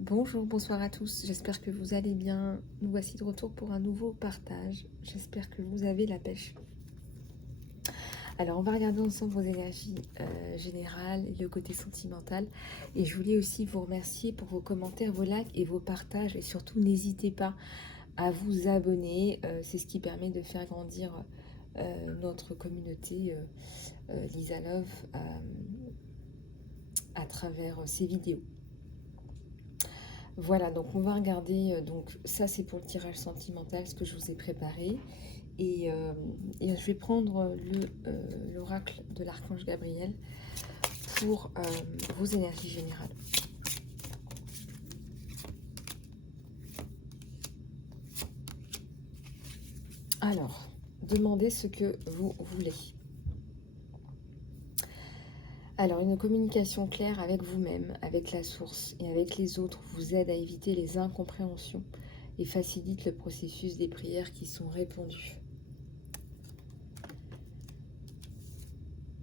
Bonjour, bonsoir à tous, j'espère que vous allez bien. Nous voici de retour pour un nouveau partage. J'espère que vous avez la pêche. Alors, on va regarder ensemble vos énergies générales et le côté sentimental. Et je voulais aussi vous remercier pour vos commentaires, vos likes et vos partages. Et surtout, n'hésitez pas à vous abonner. C'est ce qui permet de faire grandir notre communauté Lisa Love à travers ces vidéos. Voilà, donc on va regarder, donc ça c'est pour le tirage sentimental, ce que je vous ai préparé. Et, je vais prendre l'oracle de l'archange Gabriel pour vos énergies générales. Alors, demandez ce que vous voulez. Alors, une communication claire avec vous-même, avec la source et avec les autres vous aide à éviter les incompréhensions et facilite le processus des prières qui sont répondues.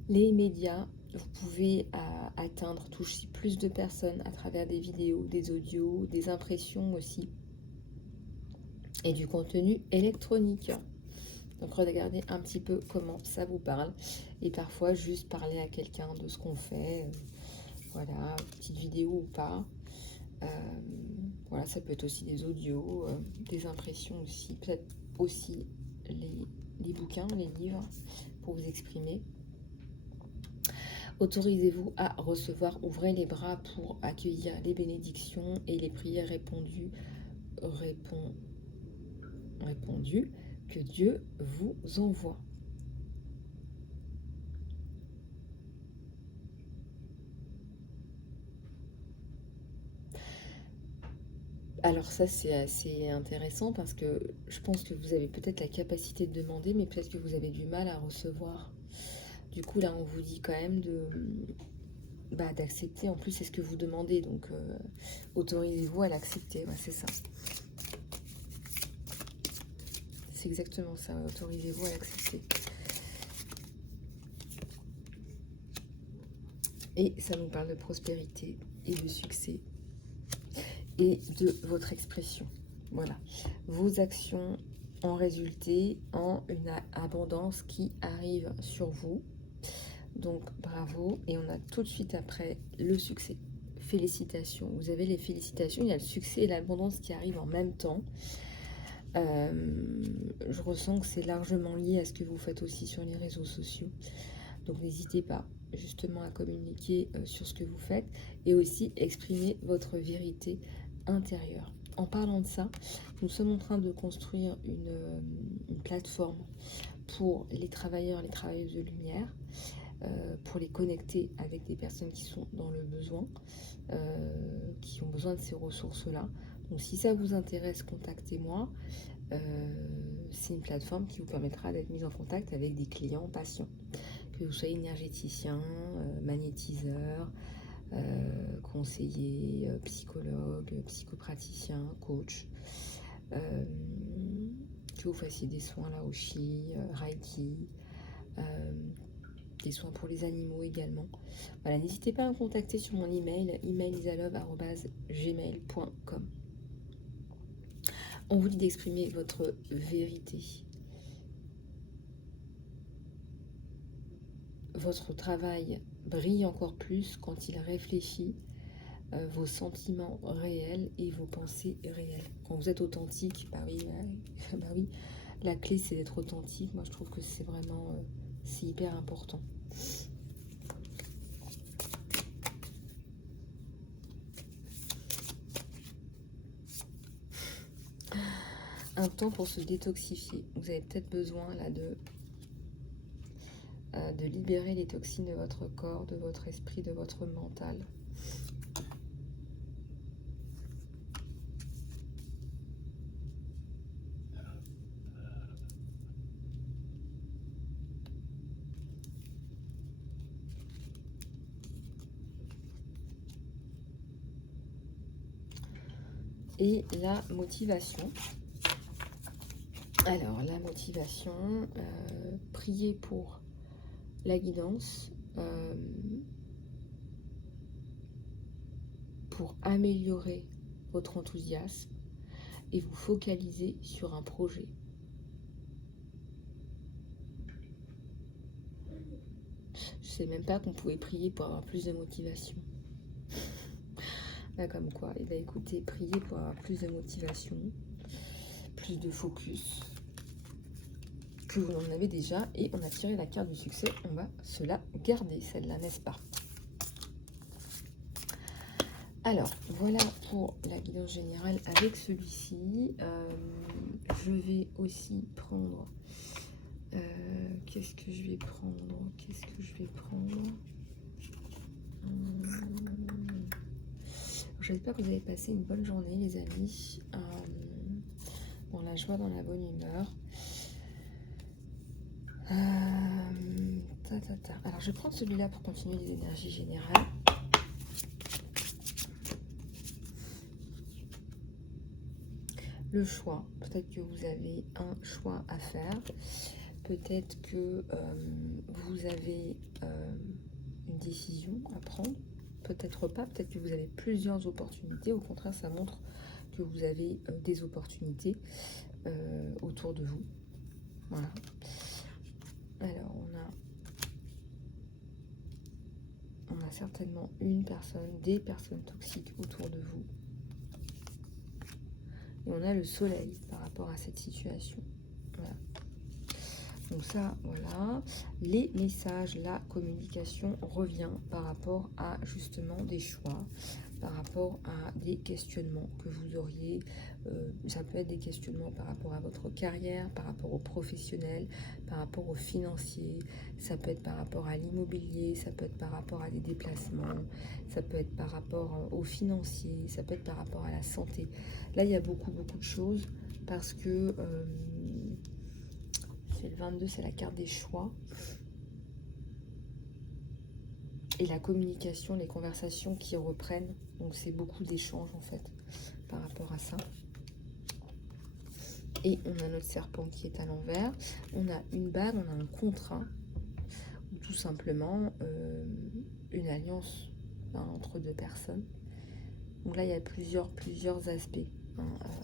Les médias, vous pouvez atteindre, toucher plus de personnes à travers des vidéos, des audios, des impressions aussi, et du contenu électronique. Donc regardez un petit peu comment ça vous parle, et parfois juste parler à quelqu'un de ce qu'on fait, voilà, petite vidéo ou pas. Voilà, ça peut être aussi des audios, des impressions aussi, peut-être aussi les bouquins, les livres, pour vous exprimer. Autorisez-vous à recevoir, ouvrez les bras pour accueillir les bénédictions et les prières répondues que Dieu vous envoie. Alors ça c'est assez intéressant parce que je pense que vous avez peut-être la capacité de demander, mais peut-être que vous avez du mal à recevoir. Du coup là on vous dit quand même d'accepter. En plus c'est ce que vous demandez, donc autorisez-vous à l'accepter. Ouais, c'est ça. C'est exactement ça, autorisez-vous à l'accepter. Et ça nous parle de prospérité et de succès et de votre expression. Voilà. Vos actions ont résulté en une abondance qui arrive sur vous. Donc bravo. Et on a tout de suite après le succès. Félicitations. Vous avez les félicitations. Il y a le succès et l'abondance qui arrivent en même temps. Je ressens que c'est largement lié à ce que vous faites aussi sur les réseaux sociaux. Donc n'hésitez pas justement à communiquer sur ce que vous faites et aussi exprimer votre vérité intérieure. En parlant de ça, nous sommes en train de construire une plateforme pour les travailleurs, les travailleuses de lumière, pour les connecter avec des personnes qui sont dans le besoin, qui ont besoin de ces ressources-là. Donc si ça vous intéresse, contactez-moi. C'est une plateforme qui vous permettra d'être mis en contact avec des clients patients, que vous soyez énergéticien, magnétiseur, conseiller, psychologue, psychopraticien, coach, que vous fassiez des soins Laoshi, Reiki, des soins pour les animaux également. Voilà, n'hésitez pas à me contacter sur mon email, emailisalove@gmail.com. On vous dit d'exprimer votre vérité. Votre travail brille encore plus quand il réfléchit vos sentiments réels et vos pensées réelles. Quand vous êtes authentique, bah oui, bah oui, la clé c'est d'être authentique. Moi je trouve que c'est vraiment, c'est hyper important. Un temps pour se détoxifier. Vous avez peut-être besoin là de libérer les toxines de votre corps, de votre esprit, de votre mental. Et la motivation. Alors, la motivation, priez pour la guidance, pour améliorer votre enthousiasme et vous focaliser sur un projet. Je sais même pas qu'on pouvait prier pour avoir plus de motivation. Là, comme quoi, et bien écoutez, priez pour avoir plus de motivation, plus de focus, que vous en avez déjà, et on a tiré la carte du succès, on va se la garder, celle-là, n'est-ce pas? Alors, voilà pour la guidance générale avec celui-ci. Je vais aussi prendre... qu'est-ce que je vais prendre? J'espère que vous avez passé une bonne journée, les amis. Dans la joie, dans la bonne humeur. Alors, je vais prendre celui-là pour continuer les énergies générales. Le choix. Peut-être que vous avez un choix à faire. Peut-être que vous avez une décision à prendre. Peut-être pas. Peut-être que vous avez plusieurs opportunités. Au contraire, ça montre que vous avez des opportunités autour de vous. Voilà. Alors, on a certainement une personne, des personnes toxiques autour de vous. Et on a le soleil par rapport à cette situation. Voilà. Donc ça, voilà. Les messages, la communication revient par rapport à justement des choix, par rapport à des questionnements que vous auriez. Ça peut être des questionnements par rapport à votre carrière, par rapport aux professionnels, par rapport aux financiers, ça peut être par rapport à l'immobilier, ça peut être par rapport à des déplacements, ça peut être par rapport aux financiers, ça peut être par rapport à la santé. Là, il y a beaucoup de choses parce que c'est le 22, c'est la carte des choix. Et la communication, les conversations qui reprennent. Donc c'est beaucoup d'échanges en fait par rapport à ça. Et on a notre serpent qui est à l'envers. On a une bague, on a un contrat. Ou tout simplement une alliance entre deux personnes. Donc là il y a plusieurs aspects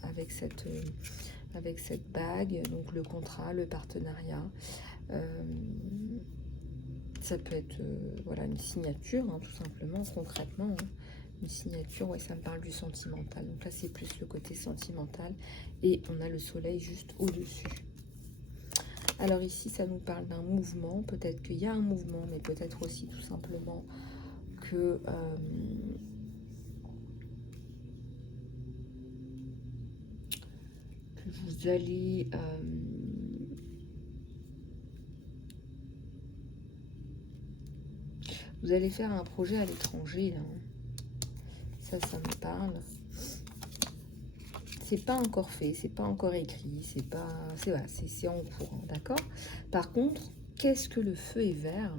avec cette bague. Donc le contrat, le partenariat. Ça peut être voilà, une signature, tout simplement, concrètement. Une signature, ouais, ça me parle du sentimental. Donc là, c'est plus le côté sentimental. Et on a le soleil juste au-dessus. Alors ici, ça nous parle d'un mouvement. Peut-être qu'il y a un mouvement, mais peut-être aussi tout simplement que... que vous allez... vous allez faire un projet à l'étranger, là. Ça me parle. C'est pas encore fait, c'est pas encore écrit, c'est en cours, d'accord? Par contre, qu'est-ce que le feu est vert?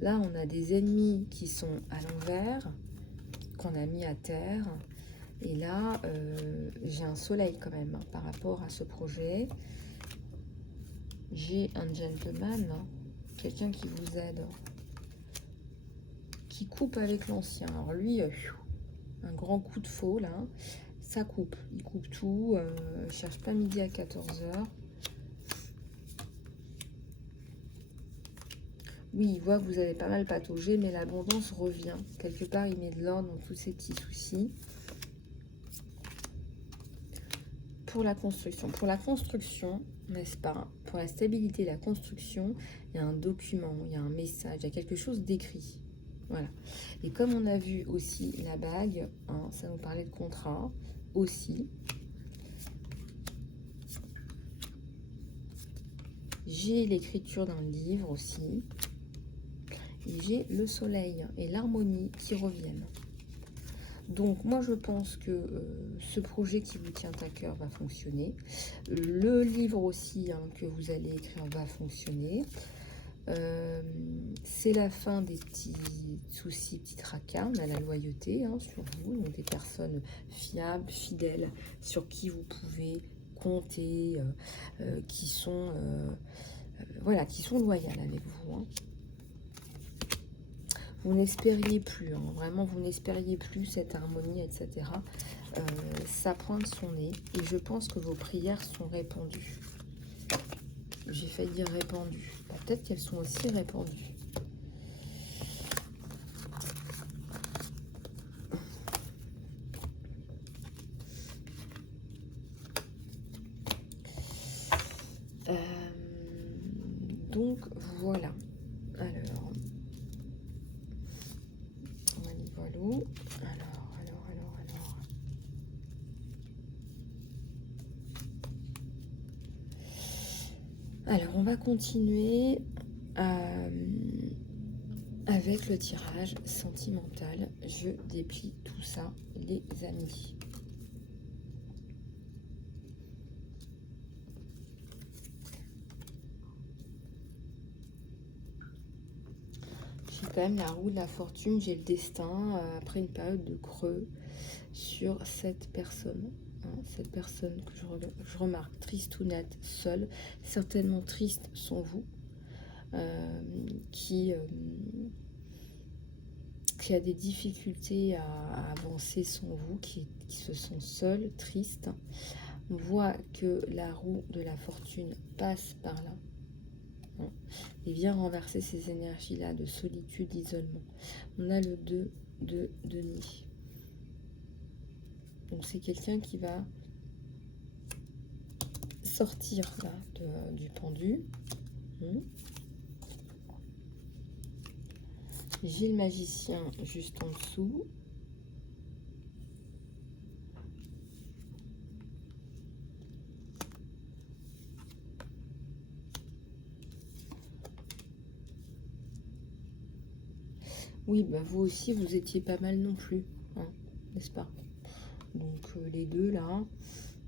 Là, on a des ennemis qui sont à l'envers, qu'on a mis à terre. Et là, j'ai un soleil quand même par rapport à ce projet. J'ai un gentleman, quelqu'un qui vous aide, qui coupe avec l'ancien. Alors lui, un grand coup de faux là, ça coupe, il coupe tout, cherche pas midi à 14 h. Oui, il voit que vous avez pas mal pataugé, mais l'abondance revient. Quelque part, il met de l'ordre dans tous ces petits soucis. Pour la construction, n'est-ce pas? Pour la stabilité de la construction, il y a un document, il y a un message, il y a quelque chose d'écrit. Voilà. Et comme on a vu aussi la bague, ça nous parlait de contrat aussi. J'ai l'écriture d'un livre aussi. Et j'ai le soleil et l'harmonie qui reviennent. Donc moi je pense que ce projet qui vous tient à cœur va fonctionner. Le livre aussi que vous allez écrire va fonctionner. C'est la fin des petits soucis, petits tracas. On a la loyauté sur vous, donc des personnes fiables, fidèles, sur qui vous pouvez compter, qui sont voilà, qui sont loyales avec vous. vous n'espériez plus, hein, vraiment vous n'espériez plus cette harmonie, etc. Ça pointe son nez et je pense que vos prières sont répandues. J'ai failli dire répandues. Bah, peut-être qu'elles sont aussi répandues. Donc voilà. Alors, voilà. Alors, on va continuer avec le tirage sentimental. Je déplie tout ça, les amis. J'ai quand même la roue de la fortune, j'ai le destin, après une période de creux sur cette personne. Cette personne que je remarque tristounette, seule, certainement triste sans vous, qui a des difficultés à avancer sans vous, qui se sent seul, triste. On voit que la roue de la fortune passe par là. Et vient renverser ces énergies-là de solitude, d'isolement. On a le 2 de denier. Donc c'est quelqu'un qui va sortir là du pendu. J'ai le magicien juste en dessous. Oui, bah vous aussi, vous étiez pas mal non plus, hein, n'est-ce pas? Donc les deux là,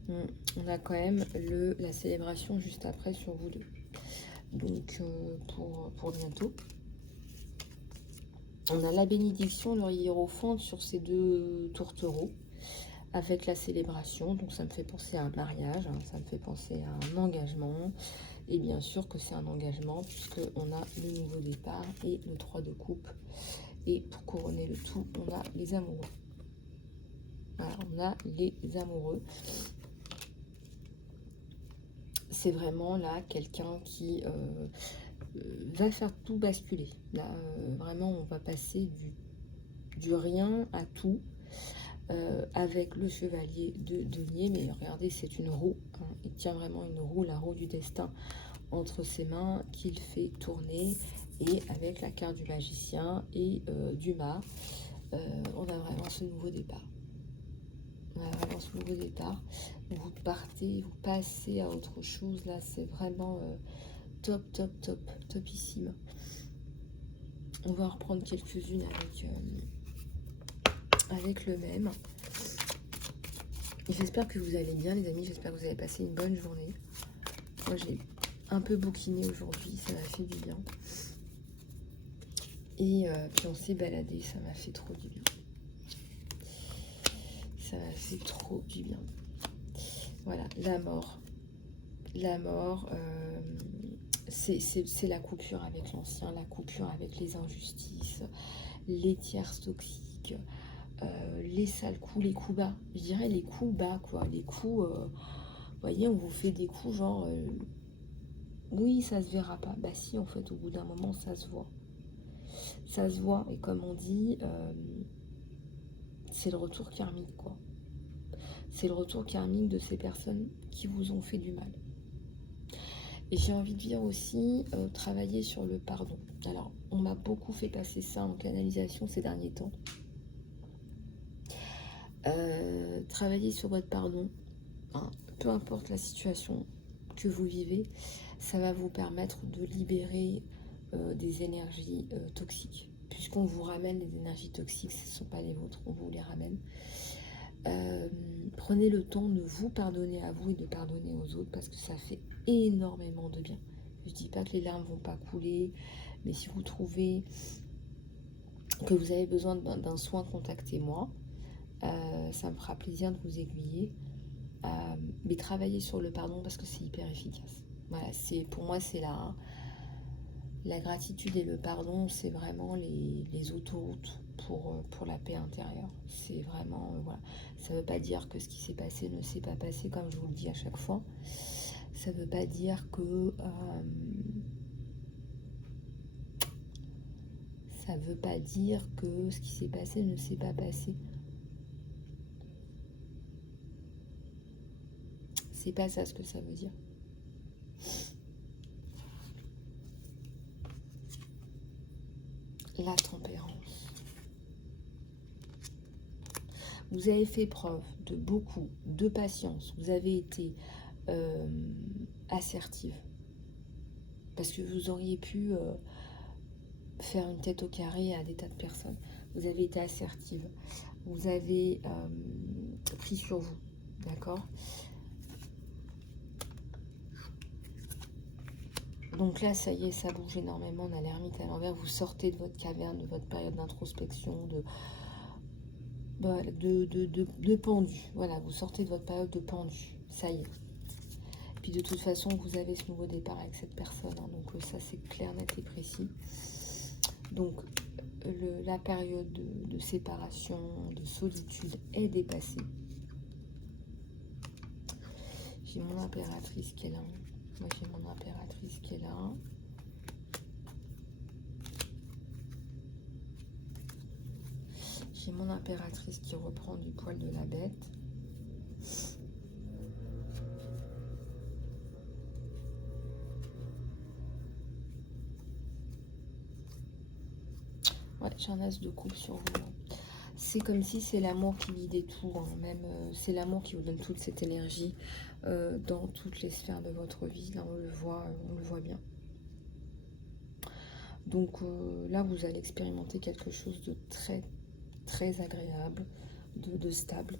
on a quand même la célébration juste après sur vous deux. Donc pour bientôt. On a la bénédiction, le hiérophante sur ces deux tourtereaux avec la célébration. Donc ça me fait penser à un mariage, hein, ça me fait penser à un engagement. Et bien sûr que c'est un engagement puisqu'on a le nouveau départ et le 3 de coupe. Et pour couronner le tout, on a les amoureux. Voilà, on a les amoureux. C'est vraiment là quelqu'un qui va faire tout basculer. Là, vraiment, on va passer du rien à tout avec le chevalier de denier. Mais regardez, c'est une roue. Hein. Il tient vraiment une roue, la roue du destin, entre ses mains qu'il fait tourner. Et avec la carte du magicien et du mât, on a vraiment ce nouveau départ. On a vraiment ce nouveau départ. Vous partez, vous passez à autre chose. Là, c'est vraiment top, top, top, topissime. On va en reprendre quelques-unes avec le même. J'espère que vous allez bien, les amis. J'espère que vous avez passé une bonne journée. Moi, j'ai un peu bouquiné aujourd'hui. Ça m'a fait du bien. Et puis on s'est baladé, ça m'a fait trop du bien. Ça m'a fait trop du bien. Voilà, la mort. La mort, c'est la coupure avec l'ancien, la coupure avec les injustices, les tierces toxiques, les sales coups, les coups bas. Je dirais les coups bas, quoi. Les coups, vous voyez, on vous fait des coups genre, oui, ça se verra pas. Bah si, en fait, au bout d'un moment, ça se voit. Ça se voit, et comme on dit, c'est le retour karmique, quoi. C'est le retour karmique de ces personnes qui vous ont fait du mal. Et j'ai envie de dire aussi, travailler sur le pardon. Alors, on m'a beaucoup fait passer ça en canalisation ces derniers temps. Travailler sur votre pardon, hein, peu importe la situation que vous vivez, ça va vous permettre de libérer des énergies toxiques. Puisqu'on vous ramène les énergies toxiques, ce ne sont pas les vôtres, on vous les ramène. Prenez le temps de vous pardonner à vous et de pardonner aux autres parce que ça fait énormément de bien. Je dis pas que les larmes vont pas couler, mais si vous trouvez que vous avez besoin d'un soin, contactez-moi. Ça me fera plaisir de vous aiguiller. Mais travaillez sur le pardon parce que c'est hyper efficace. Voilà, pour moi c'est La gratitude et le pardon, c'est vraiment les autoroutes pour la paix intérieure. C'est vraiment, voilà. Ça ne veut pas dire que ce qui s'est passé ne s'est pas passé, comme je vous le dis à chaque fois. Ça ne veut pas dire que... ça ne veut pas dire que ce qui s'est passé ne s'est pas passé. C'est pas ça ce que ça veut dire. La tempérance. Vous avez fait preuve de beaucoup de patience. Vous avez été assertive. Parce que vous auriez pu faire une tête au carré à des tas de personnes. Vous avez été assertive. Vous avez pris sur vous. D'accord? Donc là, ça y est, ça bouge énormément. On a l'ermite à l'envers. Vous sortez de votre caverne, de votre période d'introspection, de pendu. Voilà, vous sortez de votre période de pendu. Ça y est. Puis de toute façon, vous avez ce nouveau départ avec cette personne. Hein, donc ça, c'est clair, net et précis. Donc, la période de séparation, de solitude est dépassée. J'ai mon impératrice qui est là. Moi, j'ai mon impératrice qui est là. J'ai mon impératrice qui reprend du poil de la bête. Ouais, j'ai un as de coupe sur vous. C'est comme si c'est l'amour qui guidait tout. Hein. Même c'est l'amour qui vous donne toute cette énergie dans toutes les sphères de votre vie. Là, on le voit bien. Donc là, vous allez expérimenter quelque chose de très, très agréable, de stable,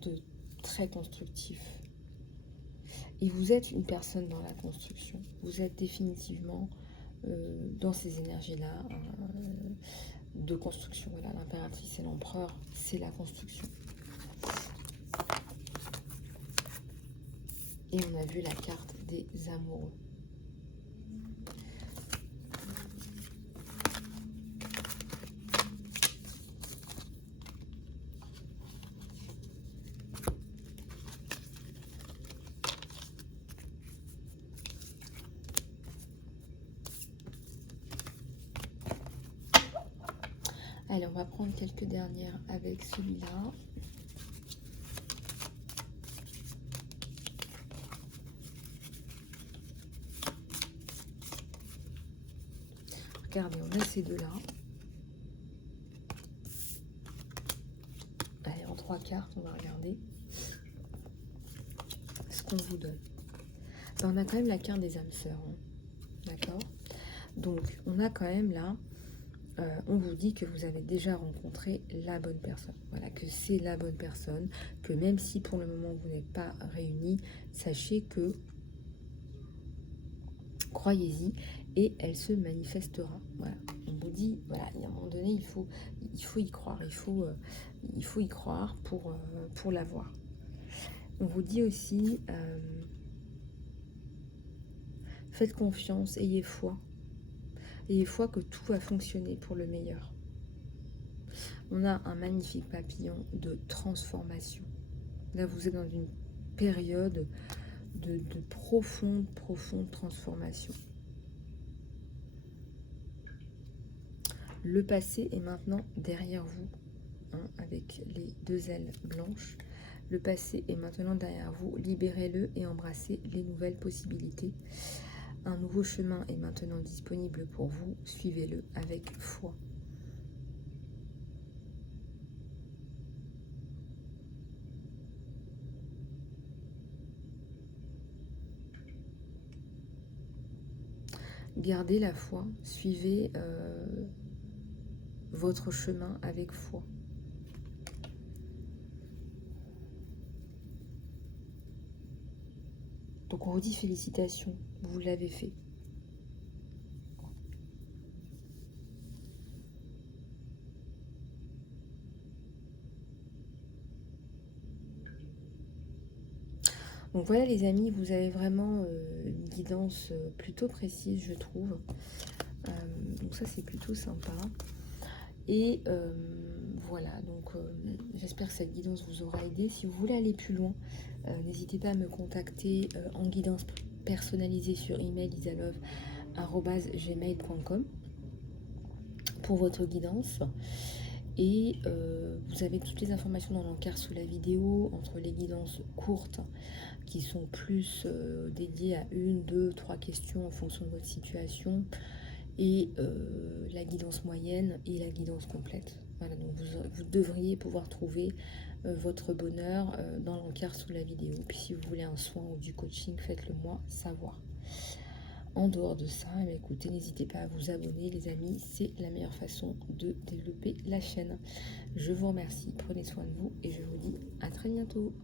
de très constructif. Et vous êtes une personne dans la construction. Vous êtes définitivement dans ces énergies-là de construction. Voilà, l'impératrice et l'empereur, c'est la construction. Et on a vu la carte des amoureux. Allez, on va prendre quelques dernières avec celui-là. Regardez, on a ces deux-là. Allez, en 3 cartes, on va regarder ce qu'on vous donne. Ben, on a quand même la carte des âmes sœurs. Hein. D'accord? Donc, on a quand même là, on vous dit que vous avez déjà rencontré la bonne personne. Voilà, que c'est la bonne personne, que même si pour le moment vous n'êtes pas réunis, sachez que, croyez-y, et elle se manifestera. Voilà, on vous dit, voilà, à un moment donné, il faut y croire, il faut y croire pour l'avoir. On vous dit aussi, faites confiance, ayez foi. Ayez foi que tout va fonctionner pour le meilleur. On a un magnifique papillon de transformation. Là, vous êtes dans une période de profonde transformation. Le passé est maintenant derrière vous, hein, avec les 2 ailes blanches. Le passé est maintenant derrière vous. Libérez-le et embrassez les nouvelles possibilités. Un nouveau chemin est maintenant disponible pour vous. Suivez-le avec foi. Gardez la foi. Suivez votre chemin avec foi. Donc on vous dit félicitations, vous l'avez fait. Donc voilà les amis, vous avez vraiment une guidance plutôt précise, je trouve. Donc ça, c'est plutôt sympa. Et voilà, donc j'espère que cette guidance vous aura aidé. Si vous voulez aller plus loin, n'hésitez pas à me contacter en guidance personnalisée sur email isalove@gmail.com pour votre guidance. Et vous avez toutes les informations dans l'encart sous la vidéo, entre les guidances courtes qui sont plus dédiées à 1, 2, 3 questions en fonction de votre situation, et la guidance moyenne et la guidance complète. Voilà, donc vous devriez pouvoir trouver votre bonheur dans l'encart sous la vidéo. Puis si vous voulez un soin ou du coaching, faites-le moi savoir. En dehors de ça, écoutez, n'hésitez pas à vous abonner les amis, c'est la meilleure façon de développer la chaîne. Je vous remercie, prenez soin de vous et je vous dis à très bientôt.